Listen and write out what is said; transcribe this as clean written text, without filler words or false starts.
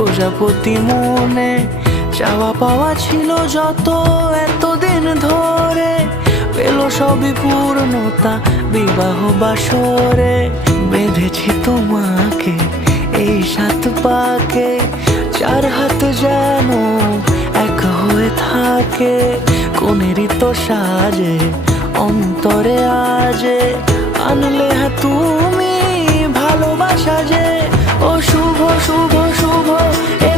প্রজাপতি মনে চাওয়া পাওয়া ছিল যত এতদিন ধরে, পেল সবই পূর্ণতা বিবাহ বাসরে। বেঁধেছি তোমাকে এই 7 পাকে, 4 হাত যেন এক হয়ে থাকে। কোনেরই তো সাজে অন্তরে আজে, আনলে হ্যাঁ তুমি ভালোবাসা যে। ও শুভ শুভ শুভ এ